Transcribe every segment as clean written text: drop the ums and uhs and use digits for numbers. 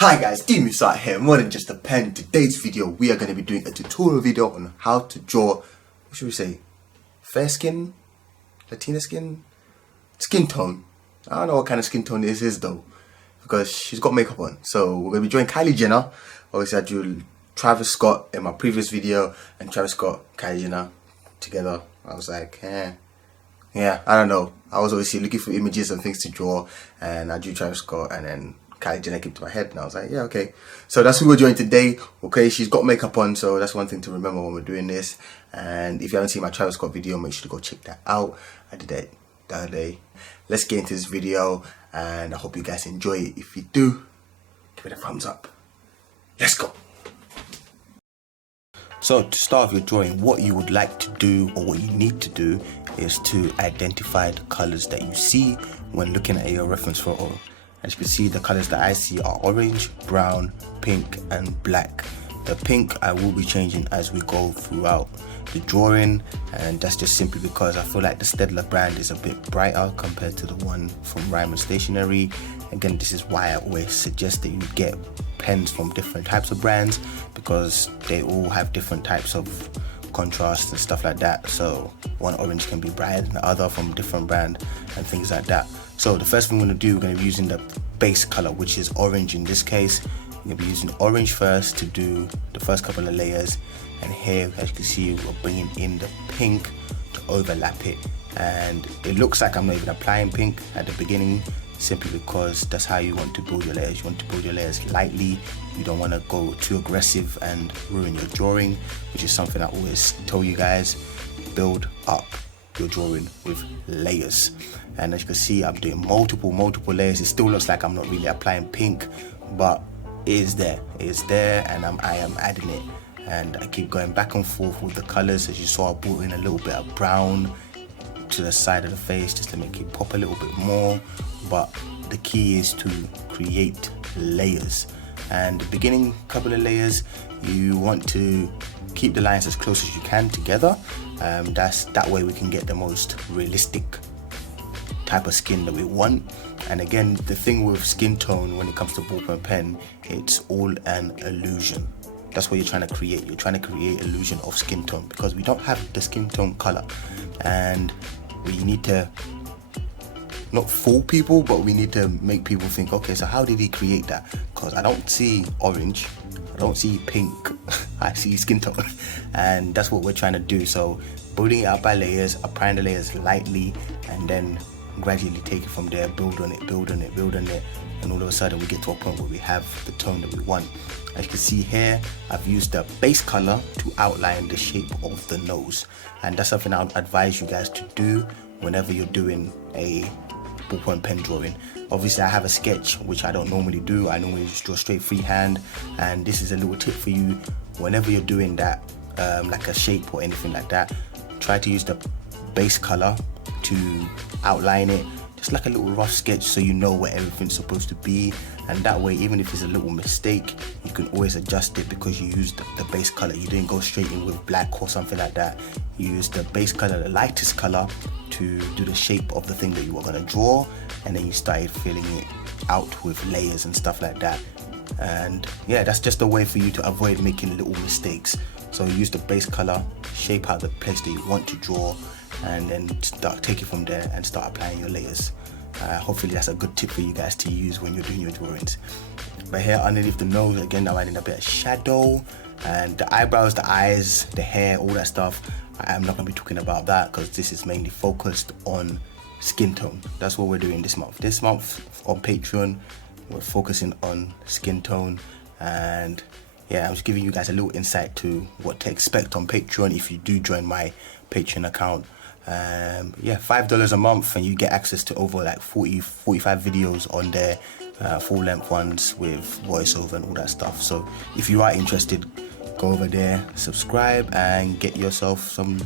Hi guys, DeMoose out here, more than just a pen. In today's video, we are going to be doing a tutorial video on how to draw, what should we say, fair skin, Latina skin, skin tone. I don't know what kind of skin tone this is though, because she's got makeup on. So we're going to be drawing Kylie Jenner. Obviously I drew Travis Scott in my previous video, and Travis Scott, Kylie Jenner together. I was like, yeah, I don't know. I was obviously looking for images and things to draw, and I drew Travis Scott, and then Kylie Jenner came to my head, and I was like, yeah, okay. So that's who we're drawing today. Okay, she's got makeup on, so that's one thing to remember when we're doing this. And if you haven't seen my Travis Scott video, make sure to go check that out. I did that the other day. Let's get into this video, and I hope you guys enjoy it. If you do, give it a thumbs up. Let's go. So to start with your drawing, what you would like to do, or what you need to do, is to identify the colors that you see when looking at your reference photo. As you can see, the colors that I see are orange, brown, pink and black. The pink I will be changing as we go throughout the drawing, and that's just simply because I feel like the Staedtler brand is a bit brighter compared to the one from Ryman Stationery. Again, this is why I always suggest that you get pens from different types of brands, because they all have different types of contrast and stuff like that. So one orange can be brighter than the other from a different brand and things like that. So the first thing we're going to do, we're going to be using the base color, which is orange in this case. We're going to be using orange first to do the first couple of layers, and here as you can see we're bringing in the pink to overlap it. And it looks like I'm not even applying pink at the beginning, simply because that's how you want to build your layers. You want to build your layers lightly. You don't want to go too aggressive and ruin your drawing, which is something I always tell you guys. Build up your drawing with layers. And as you can see, I'm doing multiple layers. It still looks like I'm not really applying pink, but it is there, and I am adding it. And I keep going back and forth with the colors. As you saw, I brought in a little bit of brown to the side of the face just to make it pop a little bit more. But the key is to create layers. And the beginning couple of layers, you want to keep the lines as close as you can together. That way we can get the most realistic type of skin that we want. And again, the thing with skin tone when it comes to ballpoint pen, it's all an illusion. That's what you're trying to create. You're trying to create illusion of skin tone, because we don't have the skin tone color, and we need to not fool people, but we need to make people think, okay, so how did he create that? Because I don't see orange, I don't see pink, I see skin tone. And that's what we're trying to do. So building it up by layers, applying the layers lightly, and then gradually take it from there, build on it, and all of a sudden we get to a point where we have the tone that we want. As you can see here, I've used the base color to outline the shape of the nose, and that's something I would advise you guys to do whenever you're doing a ballpoint pen drawing. Obviously I have a sketch, which I don't normally do. I normally just draw straight freehand, and this is a little tip for you. Whenever you're doing that, like a shape or anything like that, try to use the base color to outline it, just like a little rough sketch, so you know where everything's supposed to be. And that way, even if it's a little mistake, you can always adjust it, because you used the base color. You didn't go straight in with black or something like that. You used the base color, the lightest color, to do the shape of the thing that you were going to draw, and then you started filling it out with layers and stuff like that. And yeah, that's just a way for you to avoid making little mistakes. So use the base color, shape out the place that you want to draw, and then take it from there and start applying your layers. Hopefully that's a good tip for you guys to use when you're doing your drawings. But here underneath the nose, again, I'm adding a bit of shadow, and the eyebrows, the eyes, the hair, all that stuff, I'm not going to be talking about that, because this is mainly focused on skin tone. That's what we're doing this month. This month on Patreon, we're focusing on skin tone. And yeah, I'm just giving you guys a little insight to what to expect on Patreon if you do join my Patreon account. Yeah, $5 a month, and you get access to over like 45 videos on there, full length ones with voiceover and all that stuff. So if you are interested, go over there, subscribe, and get yourself some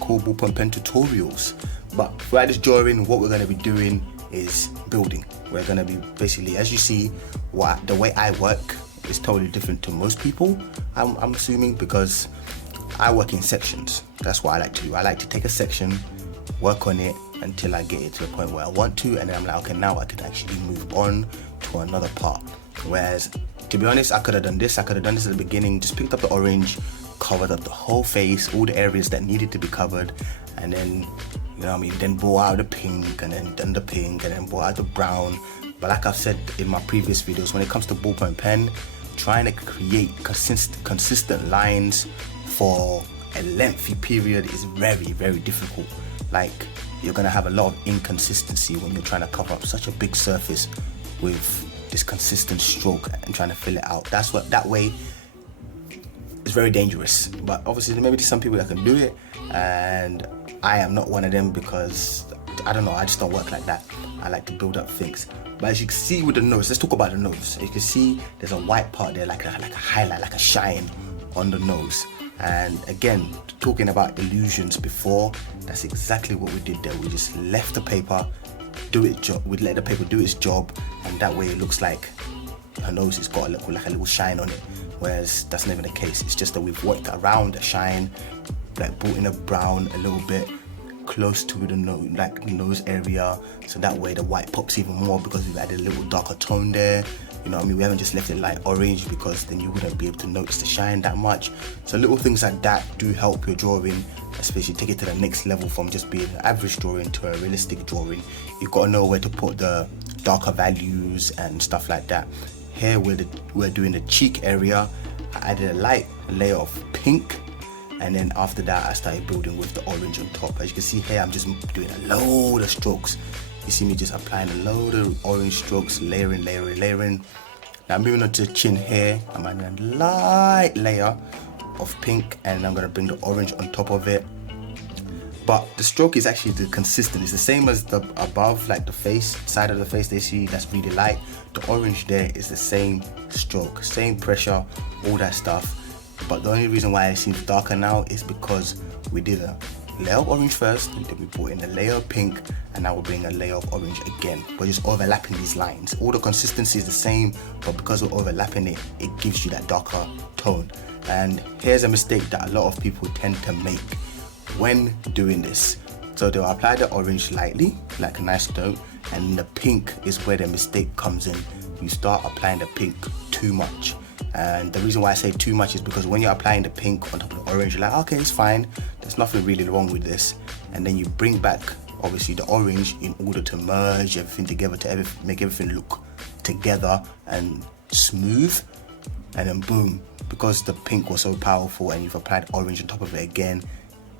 cool ballpoint pen tutorials. But throughout this drawing, what we're going to be doing is building. We're going to be basically, as you see, the way I work is totally different to most people, I'm assuming, because I work in sections. That's what I like to do. I like to take a section, work on it until I get it to the point where I want to, and then I'm like, okay, now I can actually move on to another part. Whereas, to be honest, I could have done this at the beginning, just picked up the orange, covered up the whole face, all the areas that needed to be covered, and then, you know what I mean, then brought out the pink, and then done the pink, and then brought out the brown. But like I've said in my previous videos, when it comes to ballpoint pen, trying to create consistent lines for a lengthy period is very, very difficult. Like, you're gonna have a lot of inconsistency when you're trying to cover up such a big surface with this consistent stroke and trying to fill it out. That way it's very dangerous. But obviously maybe there's some people that can do it, and I am not one of them because I don't know, I just don't work like that. I like to build up things. But as you can see with the nose, let's talk about the nose. You can see there's a white part there, like a highlight, like a shine on the nose. And again, talking about illusions before, that's exactly what we did there. We just left the paper we'd let the paper do its job, and that way it looks like her nose has got like a little shine on it, whereas that's never the case. It's just that we've worked around the shine, like brought in a brown a little bit close to the nose, like the nose area, so that way the white pops even more because we've added a little darker tone there. You know what I mean? We haven't just left it light orange because then you wouldn't be able to notice the shine that much. So little things like that do help your drawing, especially take it to the next level from just being an average drawing to a realistic drawing. You've got to know where to put the darker values and stuff like that. Here we're doing the cheek area. I added a light layer of pink, and then after that I started building with the orange on top. As you can see here, I'm just doing a load of strokes. You see me just applying a load of orange strokes, layering. Now moving on to the chin here, I'm adding a light layer of pink, and I'm gonna bring the orange on top of it. But the stroke is actually consistent. It's the same as the above, like the face, side of the face they see that's really light. The orange there is the same stroke, same pressure, all that stuff. But the only reason why it seems darker now is because we did a layer of orange first, and then we put in a layer of pink, and now we're bringing a layer of orange again. We're just overlapping these lines. All the consistency is the same, but because we're overlapping it, it gives you that darker tone. And here's a mistake that a lot of people tend to make when doing this. So they'll apply the orange lightly, like a nice note, and the pink is where the mistake comes in. You start applying the pink too much. And the reason why I say too much is because when you're applying the pink on top of the orange, you're like, okay, it's fine, there's nothing really wrong with this. And then you bring back obviously the orange in order to merge everything together, to make everything look together and smooth, and then boom, because the pink was so powerful and you've applied orange on top of it again,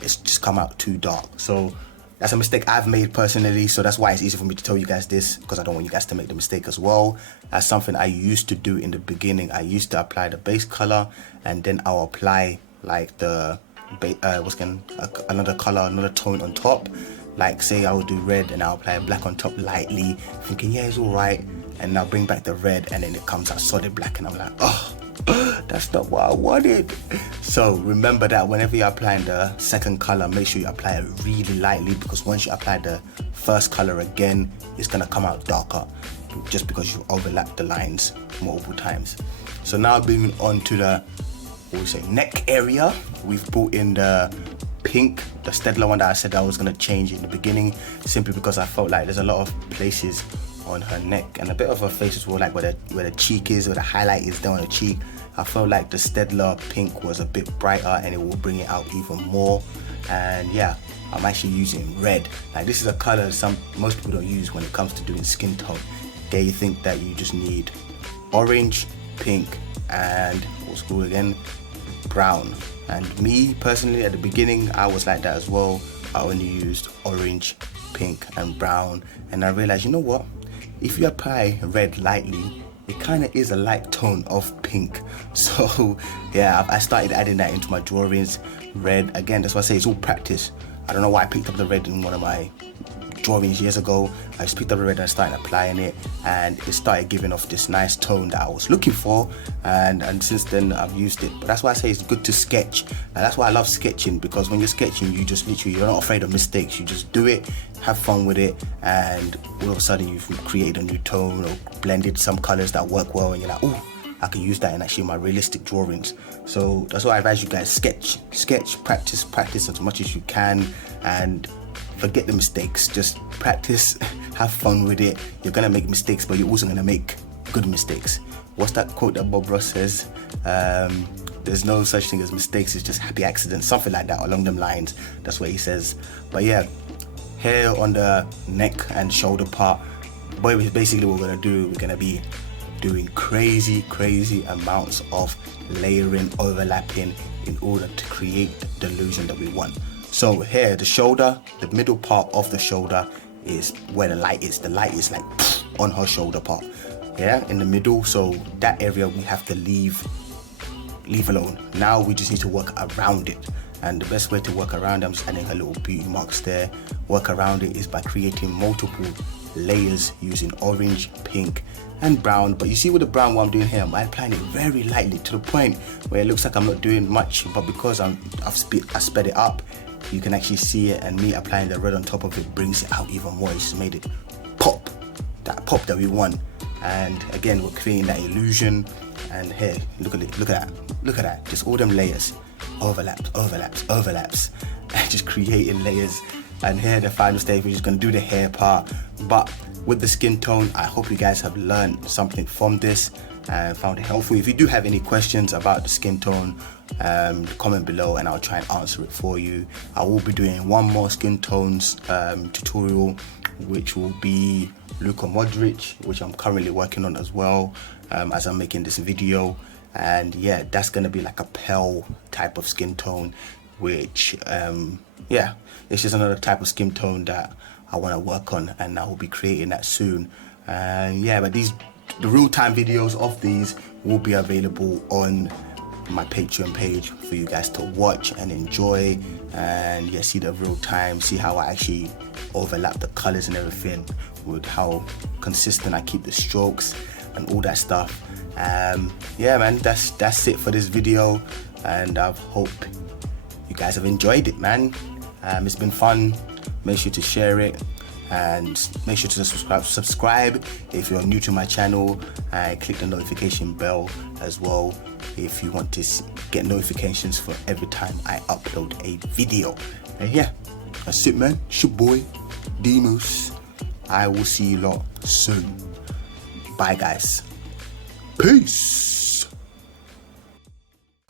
it's just come out too dark. So that's a mistake I've made personally, so that's why it's easy for me to tell you guys this, because I don't want you guys to make the mistake as well. That's something I used to do in the beginning. I used to apply the base color, and then I'll apply like the another color, another tone on top. Like say I would do red and I'll apply black on top lightly, thinking yeah, it's all right, and I'll bring back the red, and then it comes out solid black, and I'm like, oh, that's not what I wanted. So remember that whenever you're applying the second color, make sure you apply it really lightly, because once you apply the first color again, it's gonna come out darker just because you overlapped the lines multiple times. So now moving on to the neck area, we've brought in the pink, the Stedler one that I said I was gonna change in the beginning, simply because I felt like there's a lot of places on her neck and a bit of her face as well, like where the cheek is, where the highlight is down on the cheek. I felt like the Stedler pink was a bit brighter and it will bring it out even more. And yeah, I'm actually using red. Like this is a color most people don't use when it comes to doing skin tone. There you think that you just need orange, pink, and what's cool again, brown. And me personally, at the beginning, I was like that as well. I only used orange, pink, and brown, and I realized, you know what? If you apply red lightly, it kind of is a light tone of pink. So yeah, I started adding that into my drawings. Red, again, that's why I say it's all practice. I don't know why I picked up the red in one of my drawings years ago. I just picked up the red and I started applying it, and it started giving off this nice tone that I was looking for, and since then I've used it. But that's why I say it's good to sketch, and that's why I love sketching, because when you're sketching, you just literally, you're not afraid of mistakes. You just do it, have fun with it, and all of a sudden you've created a new tone or blended some colors that work well, and you're like, oh, I can use that in actually my realistic drawings. So that's why I advise you guys, sketch, practice as much as you can, and forget the mistakes. Just practice, have fun with it. You're gonna make mistakes, but you're also gonna make good mistakes. What's that quote that Bob Ross says? There's no such thing as mistakes, it's just happy accidents, something like that, along them lines. That's what he says. But yeah, hair on the neck and shoulder part, but basically what we're gonna do, we're gonna be doing crazy amounts of layering, overlapping, in order to create the illusion that we want. So here, the shoulder, the middle part of the shoulder is where the light is. The light is like on her shoulder part, yeah, in the middle. So that area we have to leave alone. Now we just need to work around it, and the best way to work around it, I'm just adding her little beauty marks there, work around it, is by creating multiple layers using orange, pink and brown. But you see with the brown, what I'm doing here, I'm applying it very lightly to the point where it looks like I'm not doing much, but because I sped it up, you can actually see it, and me applying the red on top of it brings it out even more. It's made it pop, that pop that we want. And again, we're creating that illusion. And here, look at it, look at that, just all them layers, overlaps, and just creating layers. And here, the final stage, we're just gonna do the hair part. But with the skin tone, I hope you guys have learned something from this and found it helpful. If you do have any questions about the skin tone, comment below and I'll try and answer it for you. I will be doing one more skin tones tutorial, which will be Luka Modric, which I'm currently working on as well, as I'm making this video. And yeah, that's gonna be like a pale type of skin tone, which yeah, it's just another type of skin tone that I want to work on, and I will be creating that soon. Yeah, but the real-time videos of these will be available on my Patreon page for you guys to watch and enjoy, and yeah, see the real time, see how I actually overlap the colors and everything, with how consistent I keep the strokes and all that stuff. Yeah man, that's it for this video, and I hope you guys have enjoyed it, man. It's been fun. Make sure to share it and make sure to subscribe if you're new to my channel, and click the notification bell as well if you want to get notifications for every time I upload a video. And yeah, that's it, man. It's your boy DeMoose. I will see you lot soon. Bye guys, peace.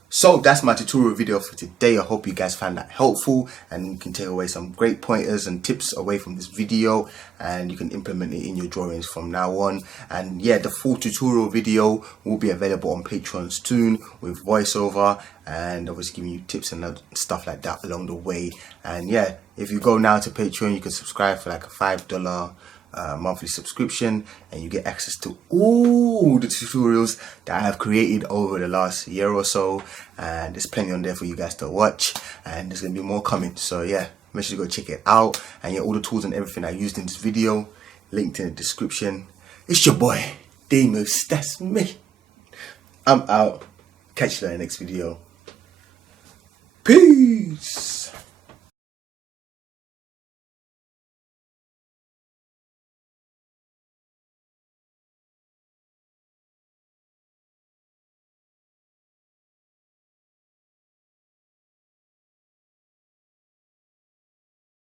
So that's my tutorial video for today. I hope you guys found that helpful, and you can take away some great pointers and tips away from this video, and you can implement it in your drawings from now on. And yeah, the full tutorial video will be available on Patreon soon, with voiceover and obviously giving you tips and stuff like that along the way. And yeah, if you go now to Patreon, you can subscribe for like a $5 monthly subscription, and you get access to all the tutorials that I have created over the last year or so, and there's plenty on there for you guys to watch, and there's gonna be more coming. So yeah, make sure to go check it out. And yeah, all the tools and everything I used in this video linked in the description. It's your boy DeMoose, that's me. I'm out. Catch you in the next video. Peace.